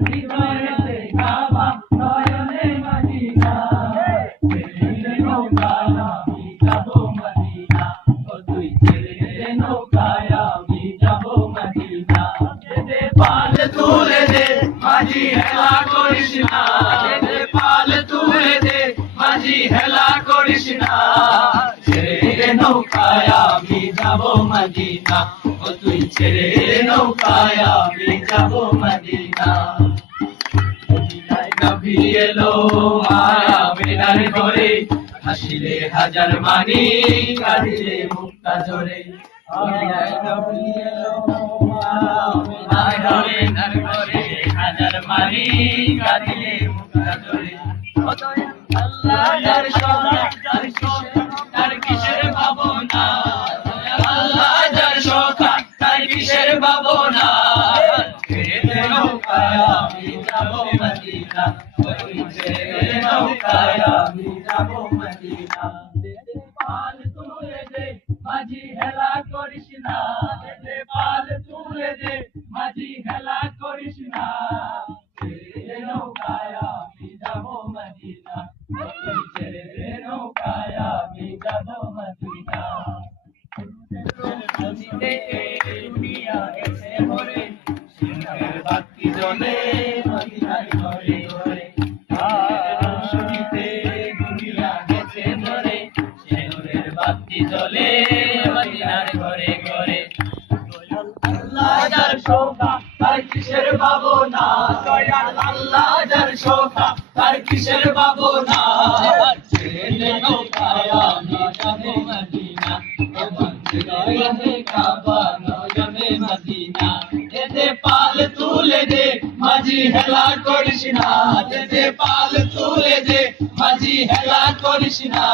হৃদয়েতে কাবা নয়নে মদিনা ছেড়ে নৌকায় আমি যাব মদিনা ও তুই ছেড়ে নৌকায় আমি যাব মদিনা দে পাল তুলে দে মাঝি হেলা করিস না দে পাল তুলে দে মাঝি হেলা করিস না ছেড়ে নৌকায় আমি যাব মদিনা ও তুই ছেড়ে নৌকায় আমি যাব মদিনা মদিনায় নবী এলো মায়া মিনার ঘরে হাসিলে হাজার মানি কাঁদিলে মুক্তা ঝরে মদিনায় নবী এলো মায়া মিনার ঘরে হাজার মানি কাঁদিলে মুক্তা ঝরে আল্লাহ যার সখা তার কিসের ভাবনা আল্লাহ যার সখা তার কিসের ভাবনা ছেড়ে নৌকায় আমি যাব মদিনা ওই ছেড়ে নৌকায় আমি যাব মদিনা পাল তুলে দে মাঝি হেলা করিস না দে পাল তুলে দে মাঝি হেলা করিস না ছেড়ে নৌকায় আমি যাব মদিনা ওই ছেড়ে নৌকায় আমি যাব মদিনা নদীতে দুনিয়া এসে ভরে সিংহের বাতি জ্বলে মদিনার ঘরে ঘরে নদীতে দুনিয়া গেছে ভরে সিংহের বাতি জ্বলে মদিনার ঘরে ঘরে আল্লাহ যার শোভা তার কিসের ভাবনা দয়াল আল্লাহ যার শোভা তার কিসের ভাবনা ছেড়ে নৌকায় আমি যাব মদিনা হৃদয়ে কাবা নয়নে মদিনা দে পাল তুলে দে মাঝি হেলা করিস না দে পাল তুলে দে মাঝি হেলা করিস না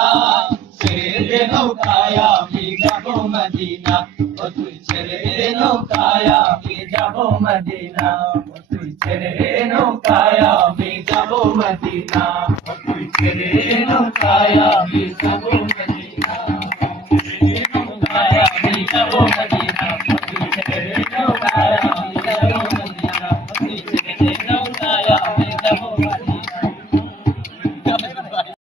ছেড়ে নৌকায় আমি যাব মদিনা ও তুই ছেড়ে নৌকায় আমি যাব মদিনা ও তুই ছেড়ে নৌকায় আমি যাব মদিনা ও তুই ছেড়ে নৌকায় আমি যাব